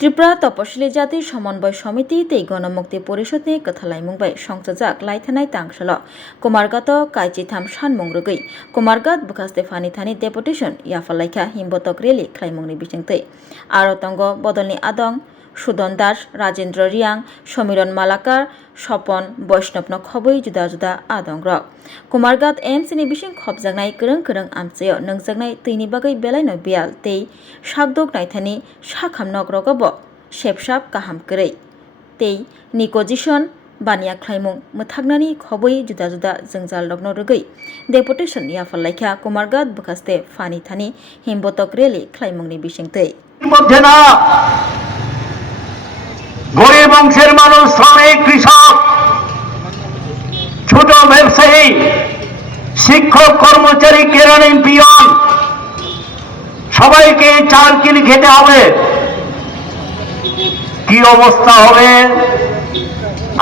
त्रिपुरा तपशिली जाति समन्वय समिति तै गणमुक्ति परिषदनि कथालायमुंबाय संसजाक लायथानाय तांगसल कुमारघाट काइचिथाम सानमुंग्रुगै कुमारघाट बुखास्ते फानिथानि डेपुटेशन याफालायखा हिमबतक रेली खालायमुंनि बिथिंतै आरो तंग बदलनि आदं सुदन दास राजेन्द्र रियांग समीरन मालाकार सपन वैष्णवनो खबै जुदा जुदा आदं रक कुमारघाट एमसीनि बिसिं खबजानाय गोरों गोरों आमचेयो नोंजानाय तैनि बागै बेलायनो बियाल तै सागदक नायथानि साखामनक रगबो सेबसाब काहाम करै तै निकोजिशन बानिया खालायमुं मोथागनानि खबै जुदा जुदा जोंजाल रगनो रगै डेपुटेशन याफालायखा कुमारघाट बुखास्ते फानिथानि हिमबतक रेली खालायमुंनि बिसिंतै গরিব অংশের মানুষ শ্রমিক কৃষক ছোট ব্যবসায়ী শিক্ষক কর্মচারী কেরানি পিয়ন সবাইকে চাল কিনে খেতে হবে। কি অবস্থা হবে?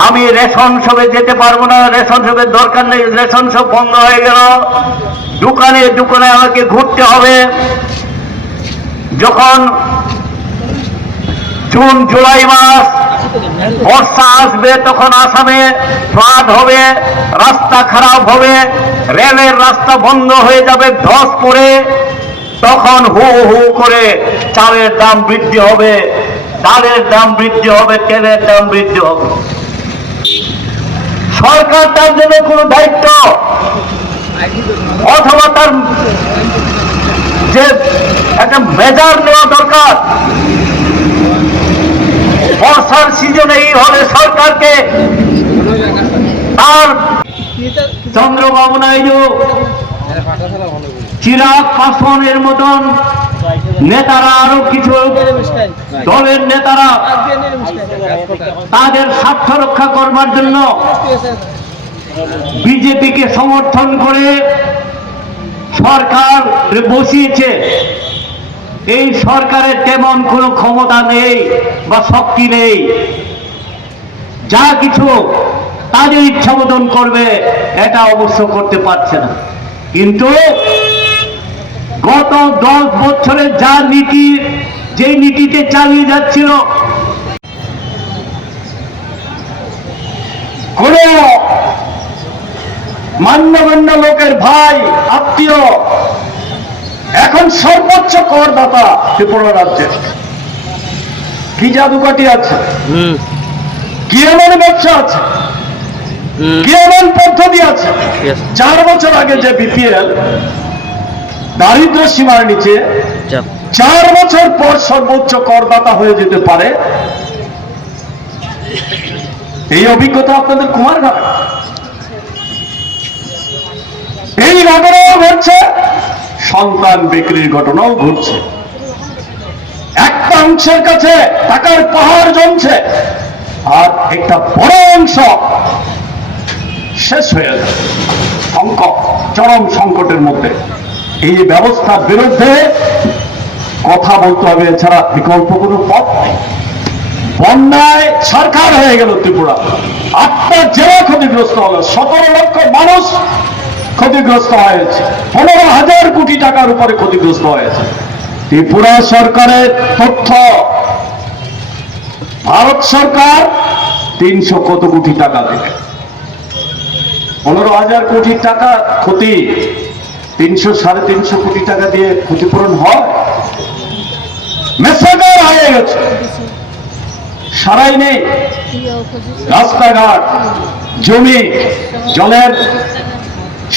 আমি রেশন শপে যেতে পারবো না, রেশন শপের দরকার নেই, রেশন শপ বন্ধ হয়ে গেল, দোকানে দোকানে আমাকে ঘুরতে হবে। যখন জুন জুলাই মাস বর্ষা আসবে তখন আসামে ফ্লাড হবে, রাস্তা খারাপ হবে, রেলের রাস্তা বন্ধ হয়ে যাবে ধস পড়ে, তখন হু হু করে চালের দাম বৃদ্ধি হবে, ডালের দাম বৃদ্ধি হবে, তেলের দাম বৃদ্ধি হবে। সরকার তার জন্য কোনো দায়িত্ব অথবা তার যে একটা মেজার নেওয়া দরকার। বর্ষার সিজনে এই হলে সরকারকে তার চন্দ্রবাবু নাইডু চিরাগ পাসওয়ানের মতন নেতারা আরো কিছু দলের নেতারা তাদের স্বার্থ রক্ষা করবার জন্য বিজেপিকে সমর্থন করে সরকার বসিয়েছে। এই সরকারের তেমন কোনো ক্ষমতা নেই বা শক্তি নেই, যা কিছু তাদের ইচ্ছা মতন করবে এটা অবশ্য করতে পারছে না। কিন্তু গত 10 বছরের যা নীতি, যেই নীতিতে চালিয়ে যাচ্ছিল, কোন মান্যগণ্য লোকের ভাই আত্মীয় এখন সর্বোচ্চ করদাতা ত্রিপুরা রাজ্যে। কি জাদুকাঠি আছে, কি এমন ব্যবসা আছে, কি এমন পদ্ধতি আছে? 4 বছর আগে যে বিপিএল দারিদ্র সীমার নিচে 4 বছর পর সর্বোচ্চ করদাতা হয়ে যেতে পারে, এই অভিজ্ঞতা আপনাদের কুমারঘাট, এই ঘটনাও ঘটছে, সন্তান বিক্রির ঘটনাও ঘটছে। একটা অংশের কাছে টাকার পাহাড় জমছে আর একটা বড় অংশ শেষ হয়ে যাবে সংকট, চরম সংকটের মধ্যে। এই ব্যবস্থার বিরুদ্ধে কথা বলতে হবে, এছাড়া বিকল্প কোনো পথ নেই। বন্যায় সরকার হয়ে গেল ত্রিপুরা, 8টা জেলা ক্ষতিগ্রস্ত হলো, 17 লক্ষ মানুষ ক্ষতিগ্রস্ত হয়েছে, 15,000 কোটি টাকার উপরে ক্ষতিগ্রস্ত হয়েছে। ত্রিপুরা সরকারের তথ্য, ভারত সরকার 300 কত কোটি টাকা দেবে, 15,000 কোটি টাকা ক্ষতি, 300-350 কোটি টাকা দিয়ে ক্ষতিপূরণ হয়? মেসাগার হয়ে গেছে, সারাই নেই, রাস্তাঘাট, জমি, জলের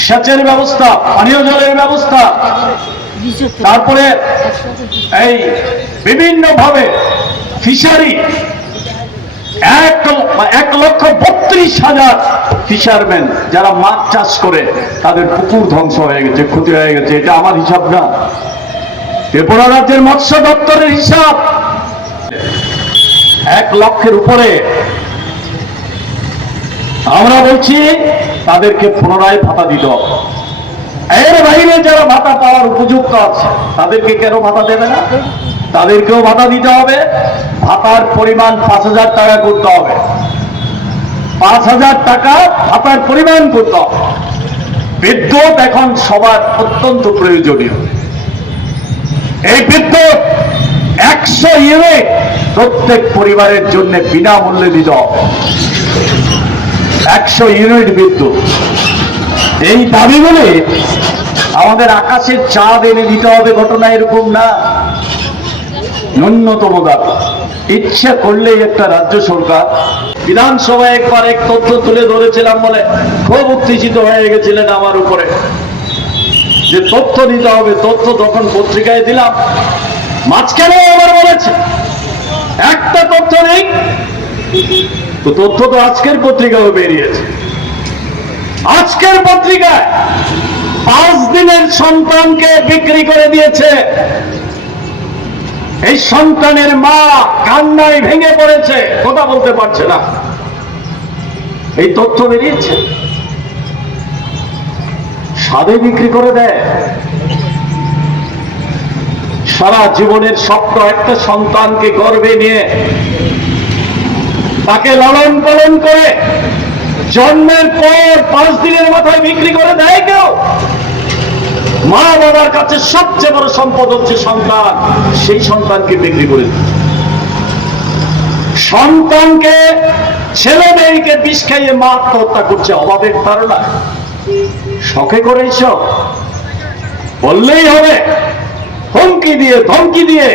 সেচের ব্যবস্থা, পানীয় জলের ব্যবস্থা, তারপরে এই বিভিন্ন ভাবে ফিশারি, 1,32,000 ফিশারম্যান যারা মাছ চাষ করে তাদের পুকুর ধ্বংস হয়ে গেছে, ক্ষতি হয়ে গেছে। এটা আমার হিসাব না, ত্রিপুরা রাজ্যের মৎস্য দপ্তরের হিসাব। 1 লক্ষের উপরে। আমরা বলছি তাদেরকে পুনরায় ভাতা দিতে হবে। এর বাইরে যারা ভাতা পাওয়ার উপযুক্ত আছে তাদেরকে কেন ভাতা দেবে না? তাদেরকেও ভাতা দিতে হবে। ভাতার পরিমাণ 5,000 টাকা করতে হবে, 5,000 টাকা ভাতার পরিমাণ করতে হবে। বিদ্যুৎ এখন সবার অত্যন্ত প্রয়োজনীয়। এই বিদ্যুৎ 100 ইউনিট প্রত্যেক পরিবারের জন্য বিনামূল্যে দিতে হবে। 100 ইউনিট বিদ্যুৎ। এই দাবিগুলি আমাদের আকাশের চাঁদ এনে দিতে হবে ঘটনা এরকম না, ন্যূনতম দাবি। ইচ্ছা করলেই একটা রাজ্য সরকার, বিধানসভায় একবার এক তথ্য তুলে ধরেছিলাম বলে খুব উত্তেজিত হয়ে গেছিলেন আমার উপরে, যে তথ্য দিতে হবে। তথ্য তখন পত্রিকায় দিলাম, মাঝখানে আবার বলেছে একটা তথ্য নেই। তো তথ্য তো আজকের পত্রিকাও বেরিয়েছে। আজকের পত্রিকায় 5 দিনের সন্তানকে বিক্রি করে দিয়েছে। এই সন্তানের মা কান্নায় ভেঙে পড়েছে, কথা বলতে পারছে না। এই তথ্য বেরিয়েছে। সাদে বিক্রি করে দেয়। সারা জীবনের স্বপ্ন একটা সন্তানকে গর্ভে নিয়ে তাকে লালন পালন করে জন্মের পর 5 দিনের মাথায় বিক্রি করে দেয় কেউ। মা বাবার কাছে সবচেয়ে বড় সম্পদ হচ্ছে সন্তান, সেই সন্তানকে বিক্রি করে দিচ্ছে। সন্তানকে, ছেলে মেয়েকে বিষ খাইয়ে মা আত্মহত্যা করছে অভাবের ধারণা, শখে করে এইসব বললেই হবে, হুমকি দিয়ে ধমকি দিয়ে।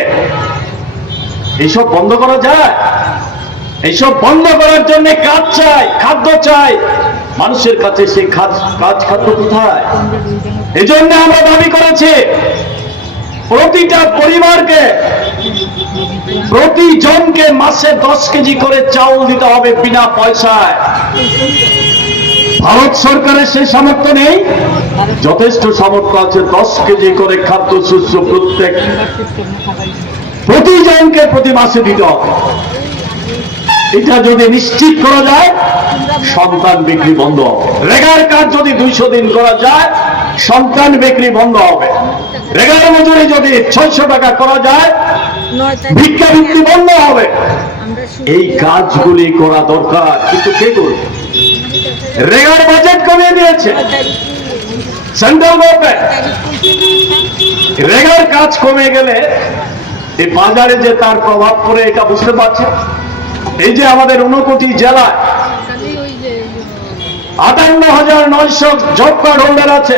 এইসব বন্ধ করা যায়? এইসব বন্ধ করার জন্য কাজ চাই, খাদ্য চাই। মানুষের কাছে সেই কাজ খাদ্য কোথায়? এই জন্য আমরা দাবি করেছি প্রতিটা পরিবারকে, প্রতিজনকে মাসে 10 কেজি করে চাউল দিতে হবে বিনা পয়সায়। ভারত সরকারের সেই সামর্থ্য নেই, যথেষ্ট সামর্থ্য আছে। 10 কেজি করে খাদ্যশস্য প্রতিজনকে প্রতি মাসে দিতে হবে। এটা যদি নিশ্চিত করা যায়, সন্তান বিক্রি বন্ধ হবে। রেগার কাজ যদি 200 দিন করা যায়, সন্তান বিক্রি বন্ধ হবে। রেগার মজুরি যদি 600 টাকা করা যায়, ভিক্ষা বিক্রি বন্ধ হবে। এই কাজগুলি করা দরকার, কিন্তু কে করবে? রেগার বাজেট কমিয়ে দিয়েছে সেন্ট্রাল গভর্নমেন্ট। রেগার কাজ কমে গেলে এই বাজারে যে তার প্রভাব পড়ে, এটা বুঝতে পারছে। এই যে আমাদের 59 জেলায় 58,900 জব কার্ড হোল্ডার আছে।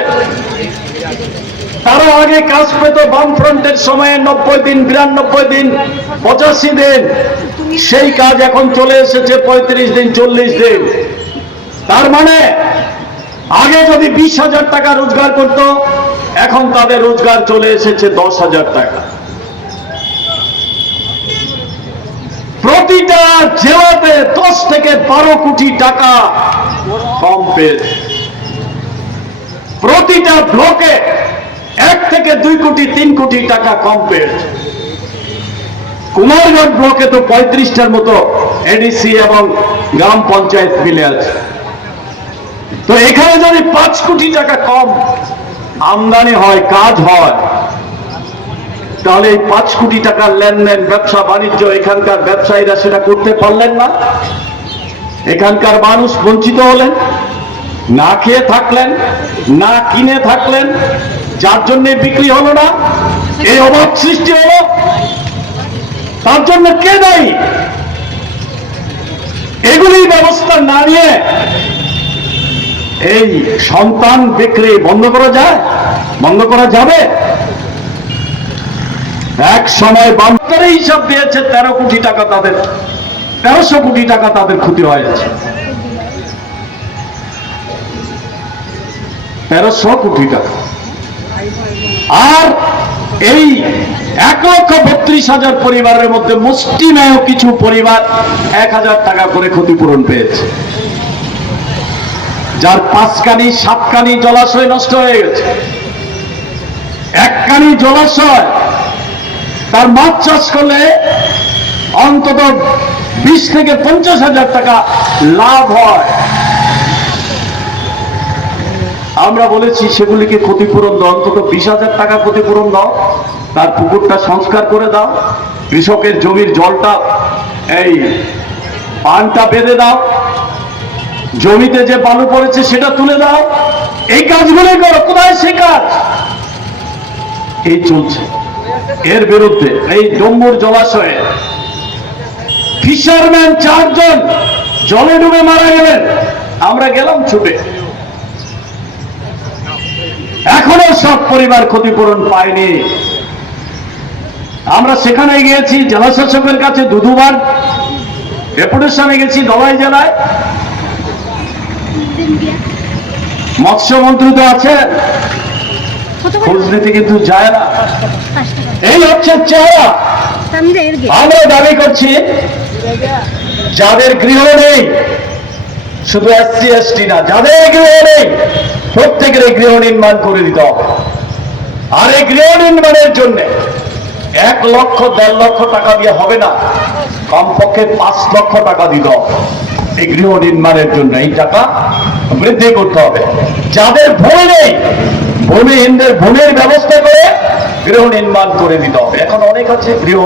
তারা আগে কাজ পেত বামফ্রন্টের সময়ে 90 দিন, 92 দিন, 85 দিন। সেই কাজ এখন চলে এসেছে 35 দিন, 40 দিন। তার মানে আগে যদি 20,000 টাকা রোজগার করত, এখন তাদের রোজগার চলে এসেছে 10,000 টাকা। প্রতিটা জেলাতে 10 থেকে 12 কোটি টাকা কম পেয়েছে। প্রতিটা ব্লকে 1 থেকে 2 কোটি 3 কোটি টাকা কম পেয়েছে। কুমারগঞ্জ ব্লকে তো 35টার মতো এডিসি এবং গ্রাম পঞ্চায়েত মিলে আছে। তো এখানে যদি 5 কোটি টাকা কম আমদানি হয়, কাজ হয়, তাহলে এই 5 কোটি টাকার লেনদেন, ব্যবসা বাণিজ্য এখানকার ব্যবসায়ীরা সেটা করতে পারলেন না। এখানকার মানুষ বঞ্চিত হলেন, না খেয়ে থাকলেন, না কিনে থাকলেন, যার জন্য বিক্রি হলো না, এই অভাব সৃষ্টি হলো। তার জন্য কে দায়ী? এগুলি ব্যবস্থা না নিয়ে এই সন্তান বিক্রি বন্ধ করা যায়? বন্ধ করা যাবে? এক সময় বামতারে হিসাব দিয়েছে 13 কোটি টাকা, তাদের 1300 কোটি টাকা তাদের ক্ষতি হয়েছে। 1300 কোটি টাকা। আর এই 1,32,000 পরিবারের মধ্যে মুষ্টিমেয় কিছু পরিবার 1,000 টাকা করে ক্ষতিপূরণ পেয়েছে, যার 5 কানি 7 কানি জলাশয় নষ্ট হয়ে গেছে। 1 কানি জলাশয় তার মাছ চাষ করলে অন্তত 20 থেকে 50,000 টাকা লাভ হয়। আমরা বলেছি সেগুলিকে ক্ষতিপূরণ দাও, অন্তত 20,000 টাকা ক্ষতিপূরণ দাও, তার পুকুরটা সংস্কার করে দাও, কৃষকের জমির জলটা, এই পানটা বেঁধে দাও, জমিতে যে বালু পড়েছে সেটা তুলে দাও। এই কাজগুলো করো। কোথায় সে কাজ? এই চলছে। এর বিরুদ্ধে এই ডম্বুর জলাশয়ে ফিশারম্যান 4 জন জলে ডুবে মারা গেলেন। আমরা গেলাম ছুটে, এখনো সব পরিবার ক্ষতিপূরণ পায়নি। আমরা সেখানে গিয়েছি, জেলা শাসকের কাছে দুবার ডেপুটেশনে গেছি, ধলাই জেলায়। মৎস্যমন্ত্রী তো আছে, খোঁজ নিতে কিন্তু যায় না। এই হচ্ছে চেহারা। আমরা দাবি করছি, যাদের গৃহ নেই, শুধু এসসি এসটি না, যাদের গৃহ নেই প্রত্যেকের গৃহ নির্মাণ করে দিতে হবে। আর এই গৃহ নির্মাণের জন্য 1 লক্ষ 1.5 লক্ষ টাকা দিয়ে হবে না, কমপক্ষে 5 লক্ষ টাকা দিতে হবে এই গৃহ নির্মাণের জন্য। এই টাকা বৃদ্ধি করতে হবে। যাদের ভূমি নেই, ভূমিহীনদের ভূমির ব্যবস্থা করে গৃহ নির্মাণ করে দিতে হবে। এখন অনেক আছে গৃহ